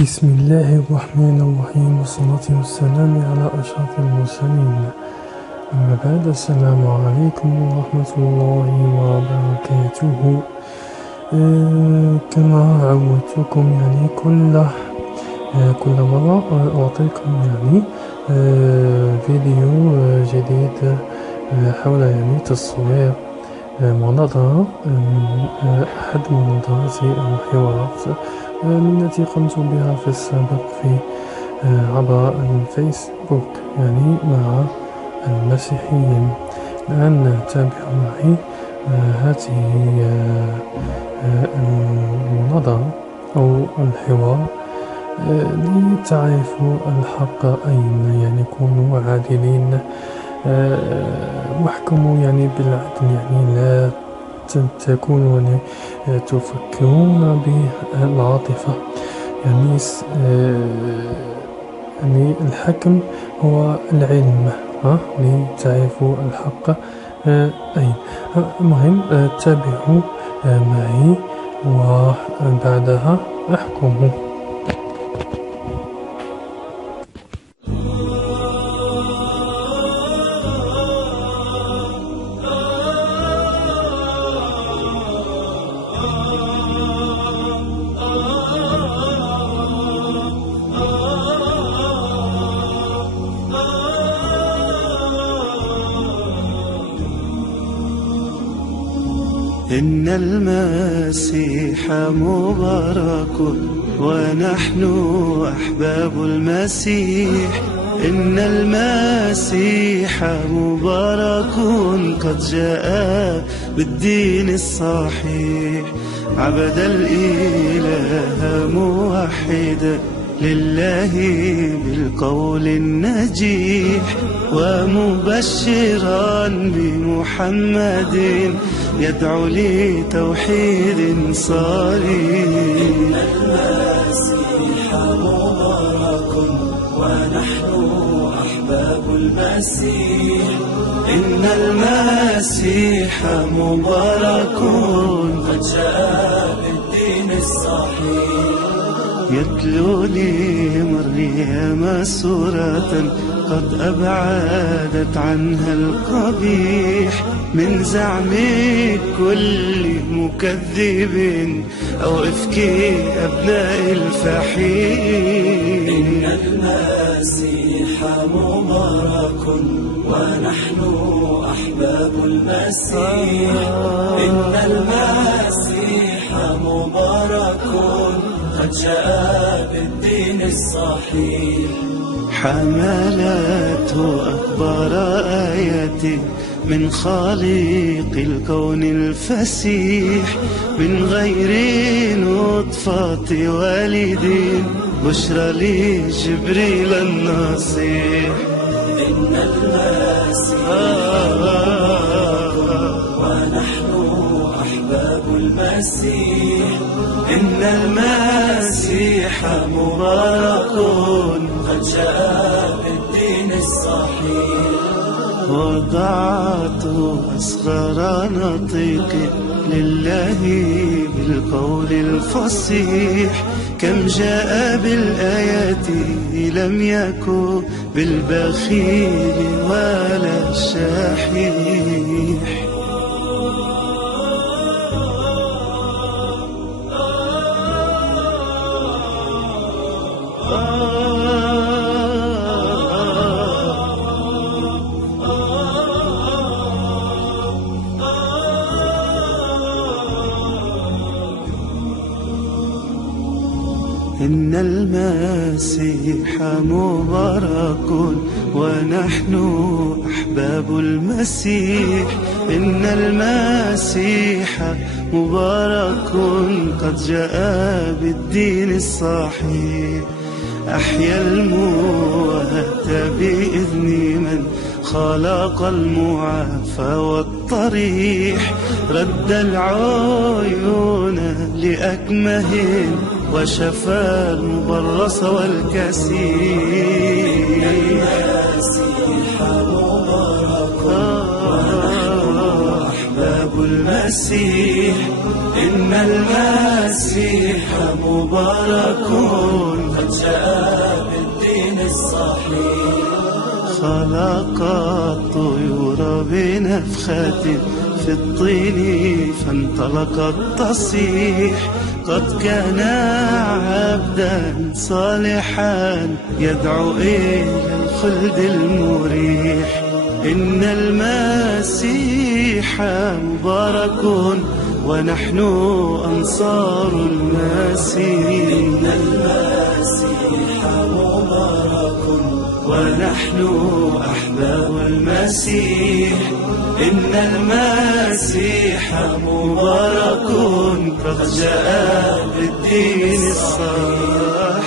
بسم الله الرحمن الرحيم، والصلاة والسلام على أشرف المرسلين. أما بعد، السلام عليكم ورحمة الله وبركاته. كما عودتكم كل مرة أعطيكم فيديو جديد حول تصوير مناظرة من أحد مناظرات أو الحوارات التي قمت بها في السابق عبر الفيسبوك مع المسيحيين. الآن تابعوا معي هذه المناظرة أو الحوار لتعرفوا الحق أين. كونوا عادلين، واحكموا بالعدل، لا تكونوا تفكرون بالعاطفة. الحكم هو العلم، لتعرفوا الحق أين. المهم، تابعوا معي وبعدها احكموا. إن المسيح مبارك ونحن أحباب المسيح. إن المسيح مبارك قد جاء بالدين الصحيح. عبد الإله موحدا لله بالقول النجيح، ومبشرا بمحمد يدعو لتوحيد صريح. إن المسيح مبارك ونحن أحباب المسيح. إن المسيح مبارك قد جاء بالدين الصحيح. يتلو لمريم سورة قد أبعدت عنها القبيح، من زعم كل مكذب أو إفك أبناء الفحيح. إن المسيح مبارك ونحن أحباب المسيح. إن المسيح مبارك قد جاء بالدين الصحيح. حملته أخبار آيات من خالق الكون الفسيح، من غير نطفة والدين، بشرى لجبريل النصيح. إن المسيح ونحن أحباب المسيح. إن المسيح مبارك قد جاء بالدين الصحيح. وضعت أصغر نطيق لله بالقول الفصيح، كم جاء بالآيات لم يكن بالبخيل ولا الشحيح. إن المسيح مبارك ونحن أحباب المسيح. إن المسيح مبارك قد جاء بالدين الصحيح. أحيا الموت بإذن من خلق المعافى والطريح، رد العيون لأكمهن وشفى المبرص والكسيح. المسيح مبارك ونحن أحباب المسيح. إن المسيح مبارك جاء بالدين الصحيح. خلق الطيور بنفخة في الطين فانطلقت تصيح. قد كان عبدا صالحا يدعو إلى الخلد المريح. إن المسيح مبارك ونحن أنصار المسيح. إن المسيح مبارك ونحن أحباب المسيح. إن المسيح مبارك قد جاء بالدين الصحيح.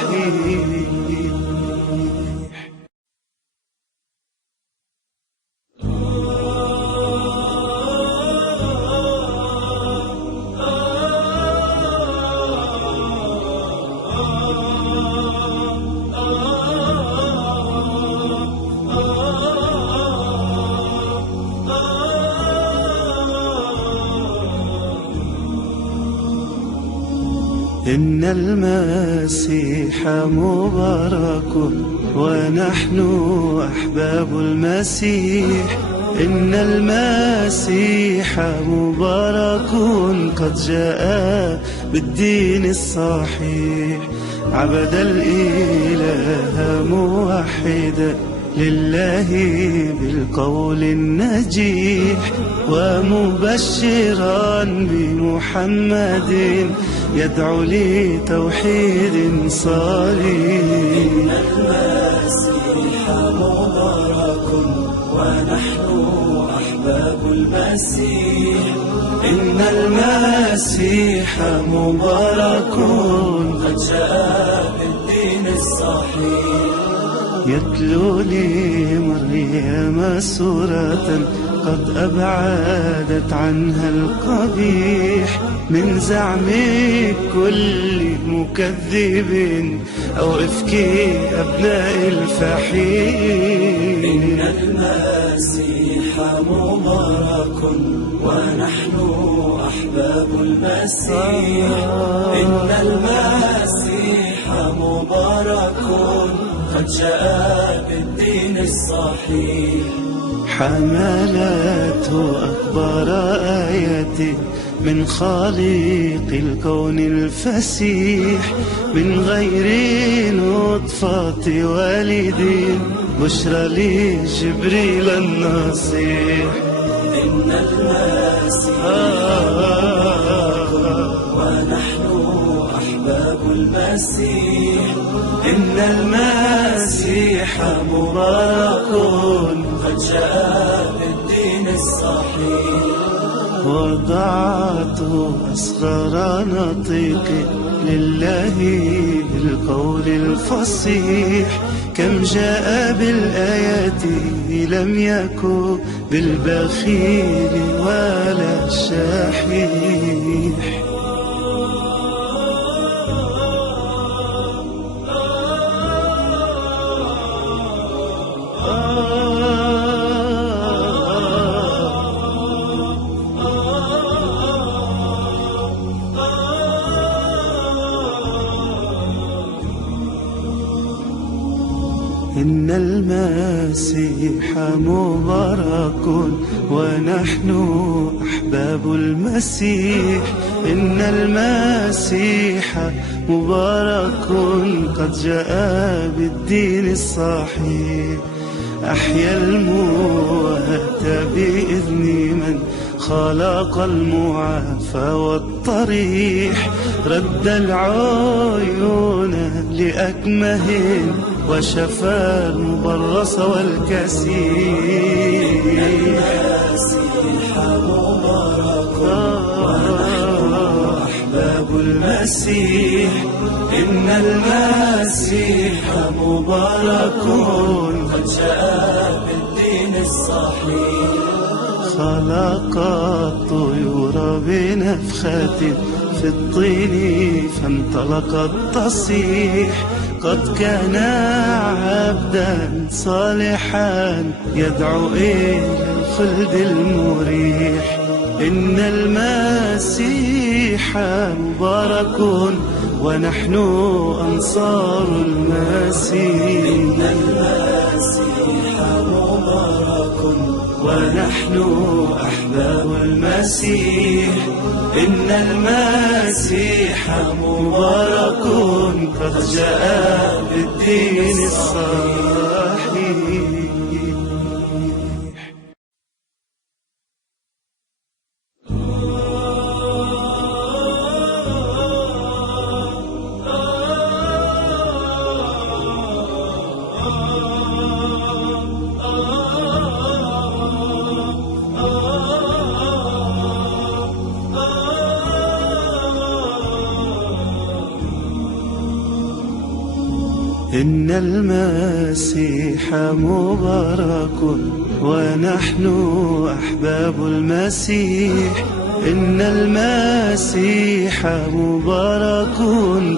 إن المسيح مبارك ونحن أحباب المسيح. إن المسيح مبارك قد جاء بالدين الصحيح. عبد الإله موحدا لله بالقول النجيح. ومبشرا بمحمد يدعو لتوحيد صالح. إن المسيح مبارك ونحن أحباب المسيح. إن المسيح مبارك قد جاء بالدين الصحيح. يتلو لمريم سورة قد أبعدت عنها القبيح. من زعم كل مكذب أو إفك أبناء الفحيح. إن المسيح مبارك ونحن أحباب المسيح. إن المسيح مبارك قد جاء بالدين الصحيح. حملته أكبر آية من خالق الكون الفسيح. من غير نطفة والد بشرى لجبريل النصيح. إن المسيح ونحن أحباب المسيح. إن المسيح مبارك قد جاء بالدين الصحيح. وضعت أصغر نطيق لله بالقول الفصيح. كم جاء بالآيات لم يكن بالبخيل ولا الشحيح. إن المسيح مبارك ونحن أحباب المسيح. إن المسيح مبارك قد جاء بالدين الصحيح. أحيا الموت بإذن من خلق المعافى والطريح. رد العيون لأكمه وشفى المبرص والكسيح. المسيح مبارك ونحن أحباب المسيح. إن المسيح مبارك قد جاء بالدين الصحيح. خلق الطيور بنفخة في الطين فانطلقت تصيح. قد كان عبدا صالحا يدعو إلى الخلد المريح. إن المسيح مبارك ونحن أنصار المسيح. إن المسيح مبارك ونحن أحباب المسيح. إن المسيح مبارك قد جاء بالدين الصحيح. إن المسيح مبارك ونحن أحباب المسيح. إن المسيح مبارك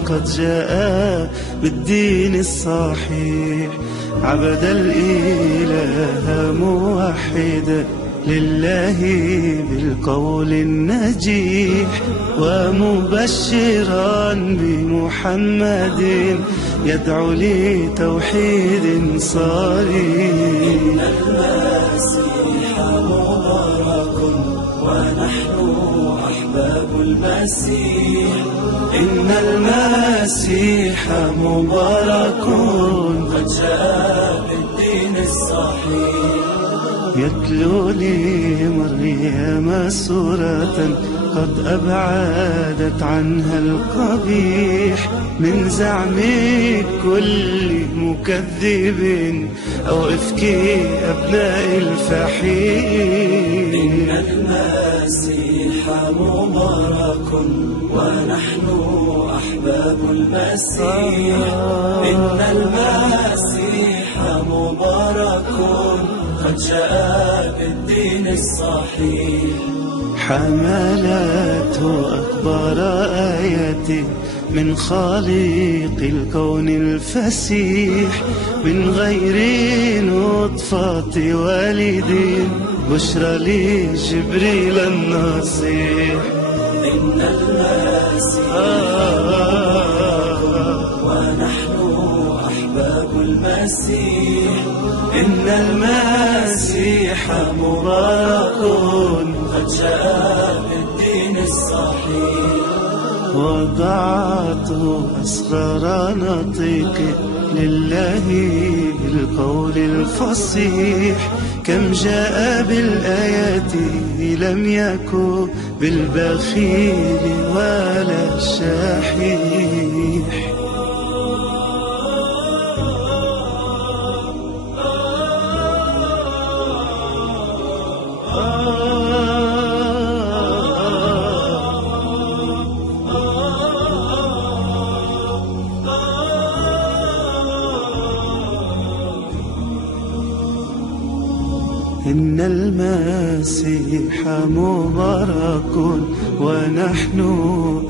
قد جاء بالدين الصحيح. عبد الإله موحدا لله بالقول النجيح، ومبشرا بمحمد يدعو لتوحيد صريح. إن المسيح مبارك ونحن أحباب المسيح. إن المسيح مبارك قد جاء بالدين الصحيح. يتلو لمريم سورة قد أبعدت عنها القبيح، من زعم كل مكذب أو إفك أبناء الفحيح. إن المسيح مبارك ونحن أحباب المسيح. إن المسيح مبارك قد جاء بالدين الصحيح. حملته أكبر آيات من خالق الكون الفسيح، من غير نطفة والد بشرى لجبريل النصيح. إن المسيح ونحن أحباب المسيح. إن المسيح مبارك قد جاء بالدين الصحيح. وضعت أصغر نطيق لله بالقول الفصيح، كم جاء بالآيات لم يكن بالبخيل ولا الشحيح. إن المسيح مبارك ونحن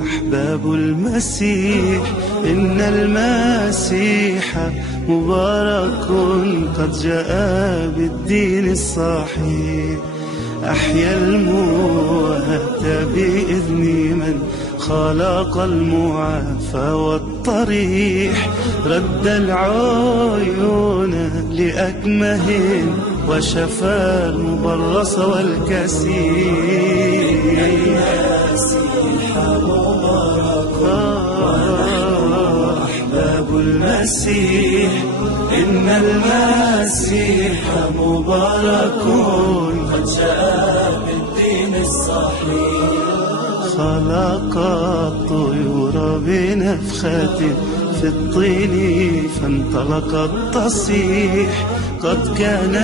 أحباب المسيح. إن المسيح مبارك قد جاء بالدين الصحيح. أحيا الموت بإذن من خلق المعافى والطريح، رد العيون لأكمه وشفى المبرص والكسيح. المسيح مبارك ونحن أحباب المسيح. إن المسيح مبارك قد جاء بالدين الصحيح. خلق الطيور بنفخة في الطين فانطلقت تصيح، قد كان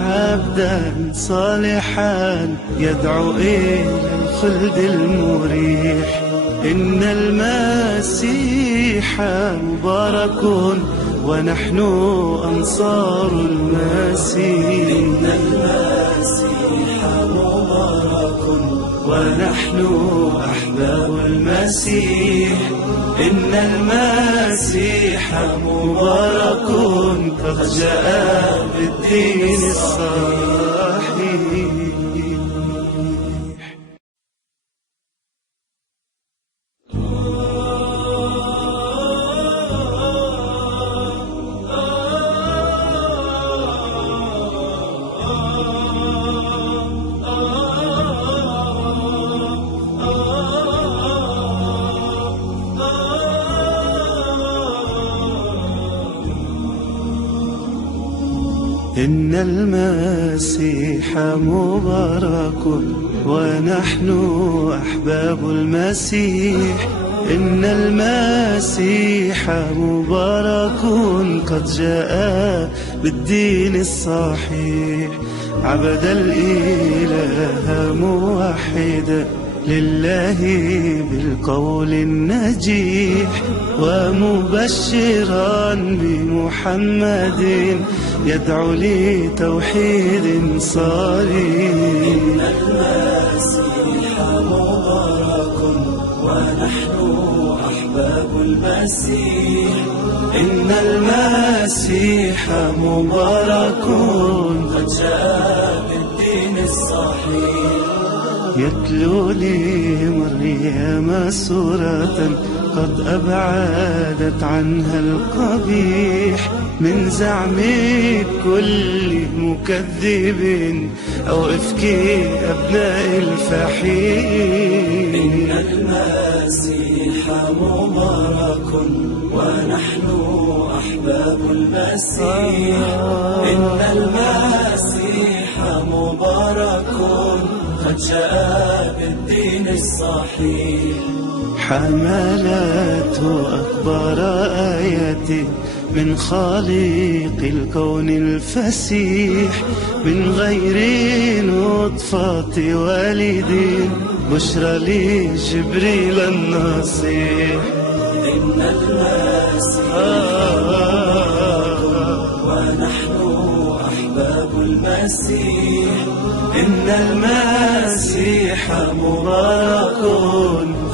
عبدا صالحا يدعو إلى الخلد المريح. إن المسيح مبارك ونحن أنصار المسيح. إن المسيح مبارك ونحن أحباب المسيح. إن المسيح مبارك قد جاء بالدين الصحيح. إن المسيح مبارك ونحن أحباب المسيح. إن المسيح مبارك قد جاء بالدين الصحيح. عبد الإله موحدا لله بالقول النجيح، ومبشرا بمحمد يدعو لتوحيد صريح. إن المسيح مبارك ونحن أحباب المسيح. إن المسيح مبارك قد جاء بالدين الصحيح. يتلو لمريم سورة قد أبعدت عنها القبيح من زعم كل مكذب أو إفك أبناء الفحيح. إن المسيح مبارك ونحن أحباب المسيح. إن المسيح مبارك قد جاء بالدين الصحيح. حملته أكبر آيات من خالق الكون الفسيح، من غير نطفة والد بشرى لجبريل النصيح. إن المسيح ونحن أحباب المسيح. إن المسيح مبارك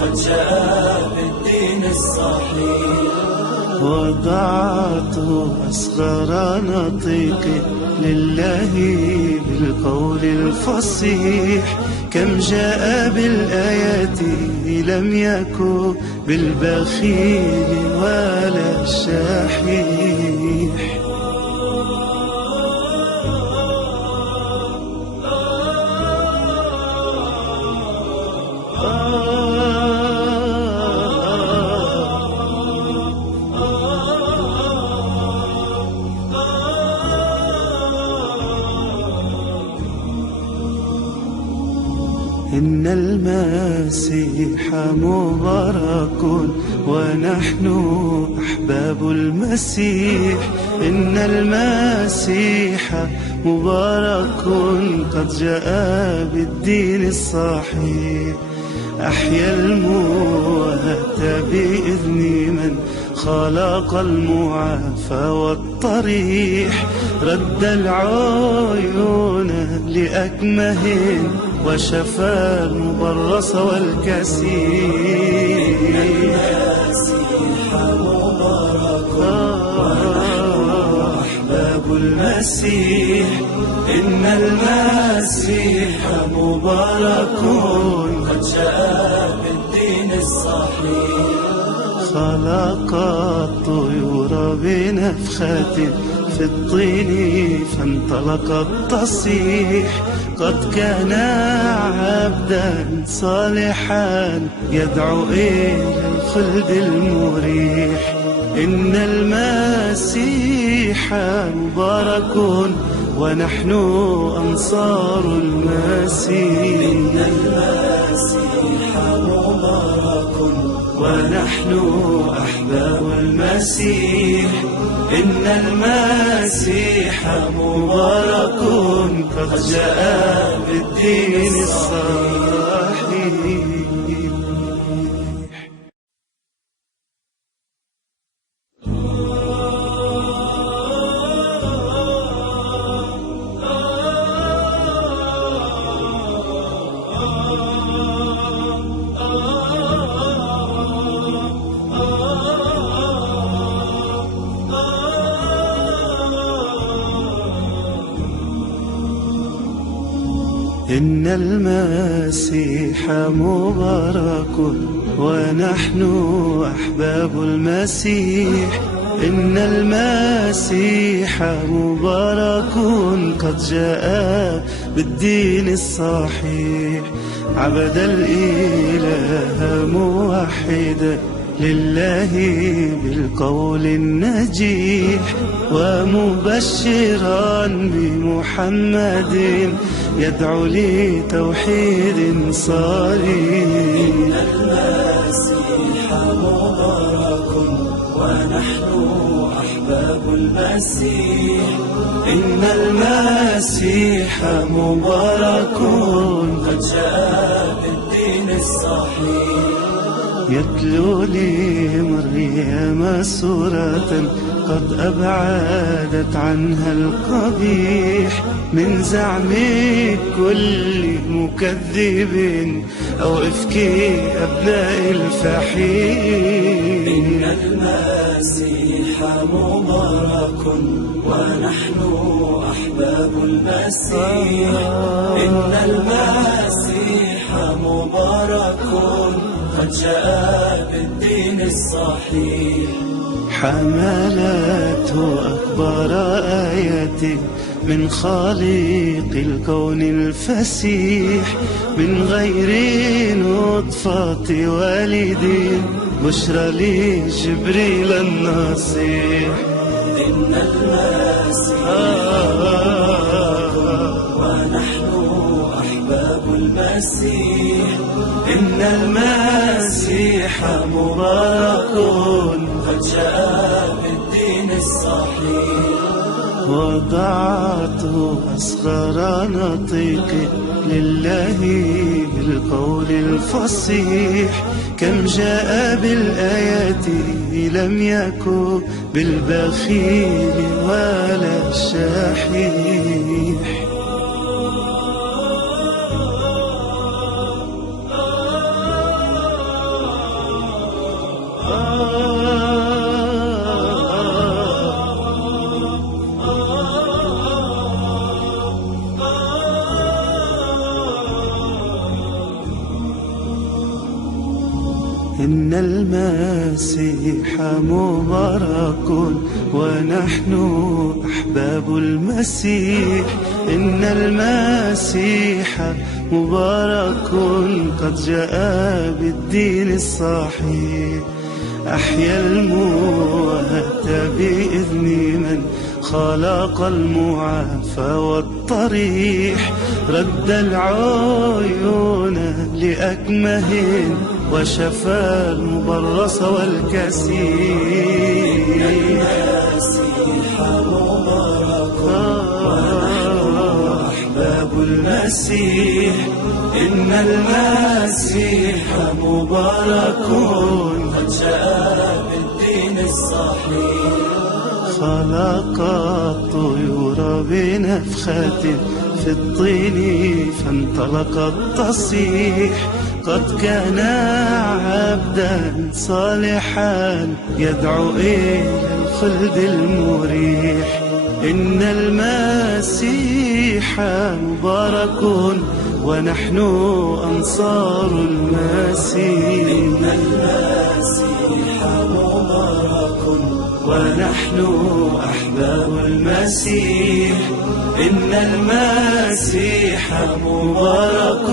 قد جاء بالدين الصحيح. وضعته أصغر نطيق لله بالقول الفصيح. كم جاء بالآيات لم يكن بالبخيل ولا الشحيح. إن المسيح مبارك ونحن أحباب المسيح. إن المسيح مبارك قد جاء بالدين الصحيح. أحيا الموات بإذن من خلق المعافى والطريح. رد العيون لأكمه وشفى المبرص والكسيح. إن المسيح مبارك ونحن أحباب المسيح. إن المسيح مبارك قد جاء بالدين الصحيح. خلق الطيور بنفخة في الطين فانطلقت تصيح. قد كان عبدا صالحا يدعو إلى الخلد المريح. إن المسيح مبارك ونحن أنصار المسيح. إن المسيح مبارك ونحن أحباب المسيح. إن المسيح مبارك قد جاء بالدين الصحيح. إن المسيح مبارك ونحن أحباب المسيح. إن المسيح مبارك قد جاء بالدين الصحيح. عبد الإله موحدا لله بالقول النجيح، ومبشرا بمحمد يدعو لتوحيد صريح. إن المسيح مبارك ونحن أحباب المسيح. إن المسيح مبارك قد جاء بالدين الصحيح. يتلو لمريم سورة قد أبعدت عنها القبيح من زعم كل مكذب أو إفك أبناء الفحيح. إن المسيح مبارك ونحن أحباب المسيح. إن المسيح مبارك قد جاء بالدين الصحيح. حملته أكبر آيات من خالق الكون الفسيح، من غير نطفة والد بشرى لجبريل النصيح. إن المسيح ونحن أحباب المسيح. إن المسيح مبارك قد جاء بالدين الصحيح. وضعت أصغر نطيق لله بالقول الفصيح، كم جاء بالآيات لم يكن بالبخيل ولا الشحيح. إن المسيح مبارك ونحن أحباب المسيح. إن المسيح مبارك قد جاء بالدين الصحيح، أحيا الموات بإذن من خلق المعافى والطريح، رد العيون لأكمه وشفى المبرص والكسيح. المسيح مبارك ونحن أحباب المسيح. إن المسيح مبارك قد جاء بالدين الصحيح. خلق الطيور بنفخة في الطين فانطلقت تصيح، قد كان عبدا صالحا يدعو إلى الخلد المريح. إن المسيح مبارك ونحن أنصار المسيح. إن المسيح مبارك ونحن أحباب المسيح. إن المسيح مبارك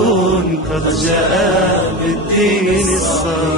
قد جاء بالدين الصحيح.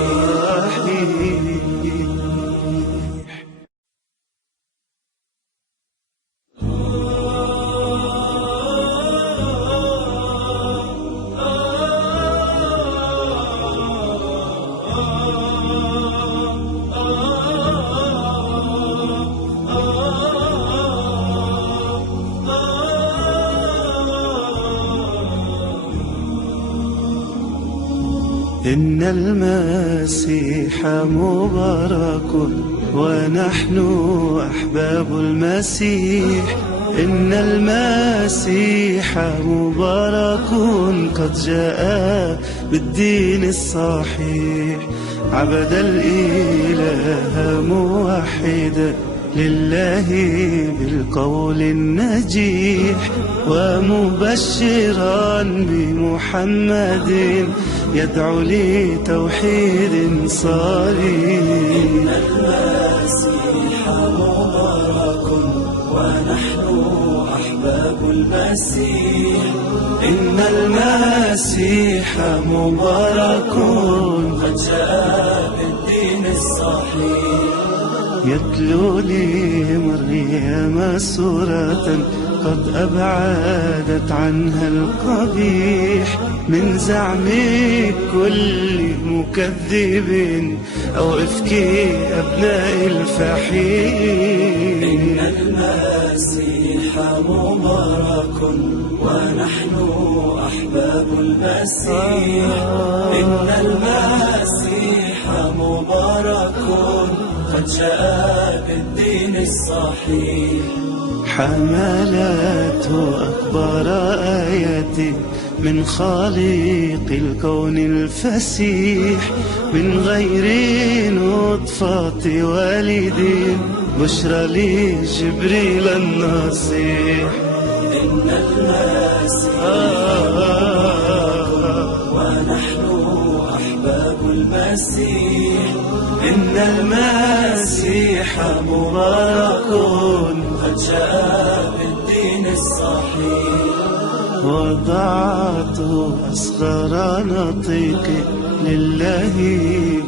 إن المسيح مبارك ونحن أحباب المسيح. إن المسيح مبارك قد جاء بالدين الصحيح، عبد الإله موحدا لله بالقول النجيح، ومبشرا بمحمد يدعو لتوحيد صريح. المسيح مبارك ونحن أحباب المسيح. إن المسيح مبارك قد جاء بالدين يتلو لي مريم سورة قد أبعدت عنها القبيح من زعم كل مكذب أو إفك أبناء الفحيح. إن المسيح مبارك ونحن أحباب المسيح. إن المسيح مبارك قد جاء بالدين الصحيح. حملته أكبر آيات من خالق الكون الفسيح من غير نطفة والد بشرى لجبريل النصيح. إن المسيح ونحن أحباب المسيح. إن المسيح مبارك قد جاء بالدين الصحيح. وضعت أصغر نطيق لله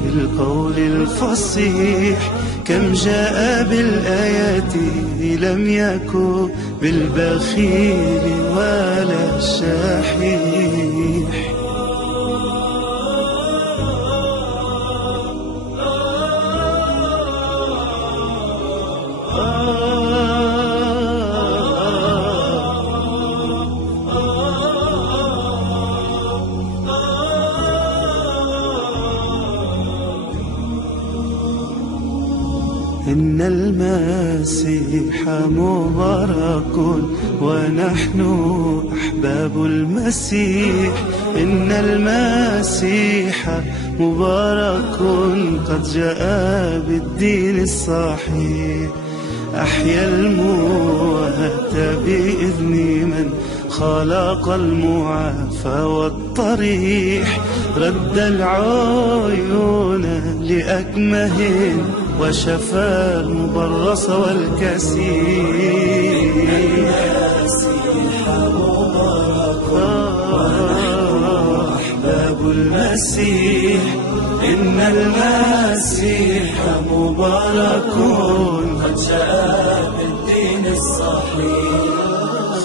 بالقول الفصيح كم جاء بالآيات لم يكن بالبخيل ولا الشحيح. إن المسيح مبارك ونحن أحباب المسيح. إن المسيح مبارك قد جاء بالدين الصحيح. أحيا الموات بإذن من خلق المعافى والطريح. رد العيون لأكمه وشفى المبرص والكسيح. المسيح مبارك ونحن أحباب المسيح. إن المسيح مبارك قد جاء بالدين الصحيح.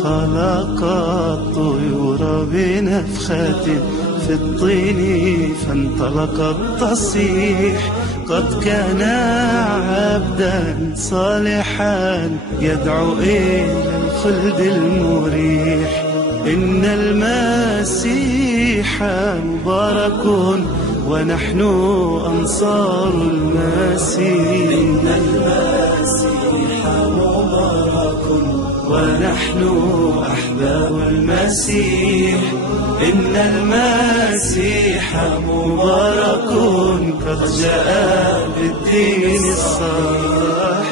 خلق الطيور بنفخة في الطين فانطلقت تصيح. قد كان عبدا صالحا يدعو إلى الخلد المريح. إن المسيح مبارك ونحن أنصار المسيح. إن المسيح مبارك ونحن أحباب المسيح. إن المسيح مبارك قد جاء بالدين الصحيح.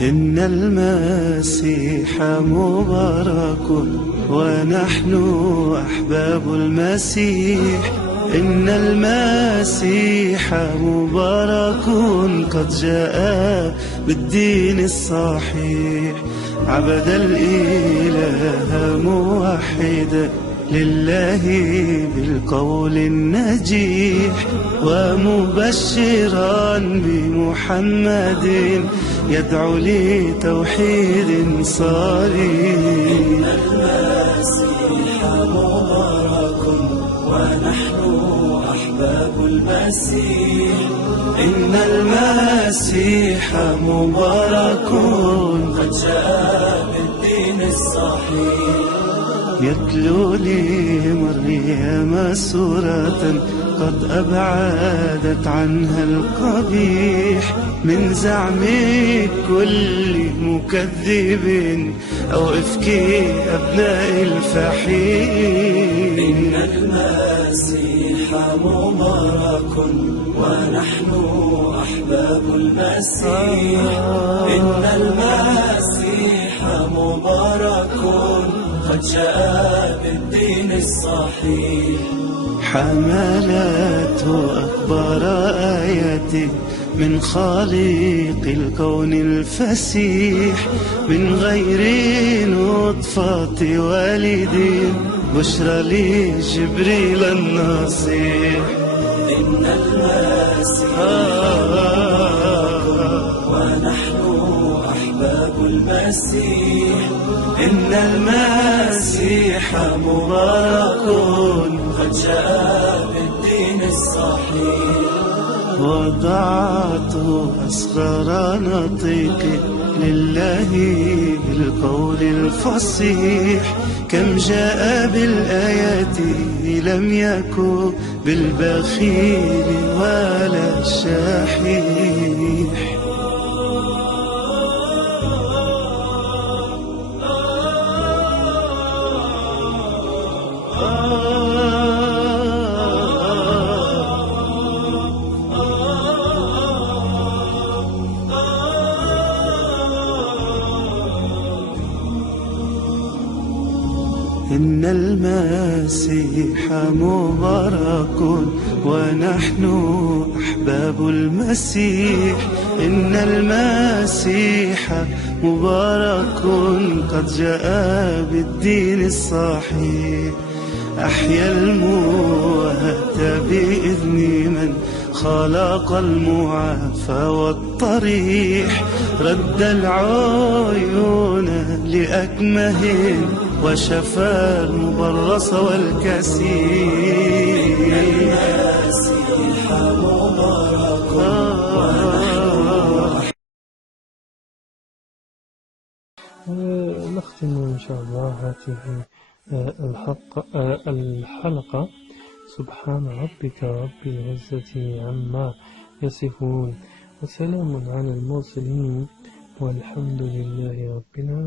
إن المسيح مبارك ونحن أحباب المسيح. إن المسيح مبارك قد جاء بالدين الصحيح. عبد الإله موحدا لله بالقول النجيح ومبشرا بمحمد يدعو لتوحيد صريح. المسيح مبارك ونحن أحباب المسيح. إن المسيح مبارك قد جاء بالدين الصحيح. يتلو لي مريم سورة قد أبعدت عنها القبيح من زعم كل مكذب أو إفك أبناء الفحيح. إن المسيح مبارك ونحن أحباب المسيح. إن المسيح مبارك قد جاء بالدين الصحيح. حملته أكبر آيات من خالق الكون الفسيح، من غير نطفة والدين، بشرى لجبريل النصيح. إن المسيح ونحن أحباب المسيح. إن المسيح مبارك قد جاء بالدين الصحيح. وضعت أصغر نطيق لله بالقول الفصيح، كم جاء بالآيات لم يكن بالبخيل ولا الشحيح. إن المسيح مبارك ونحن أحباب المسيح. إن المسيح مبارك قد جاء بالدين الصحيح، أحيا الموات بإذن من خلق المعافى والطريح، رد العيون لأكمه وشفى المبرص والكسيح. المسيح مبارك نختم إن شاء الله هذه الحلقة. سبحان ربك رب العزة عما يصفون، وسلام على المرسلين، والحمد لله رب العالمين.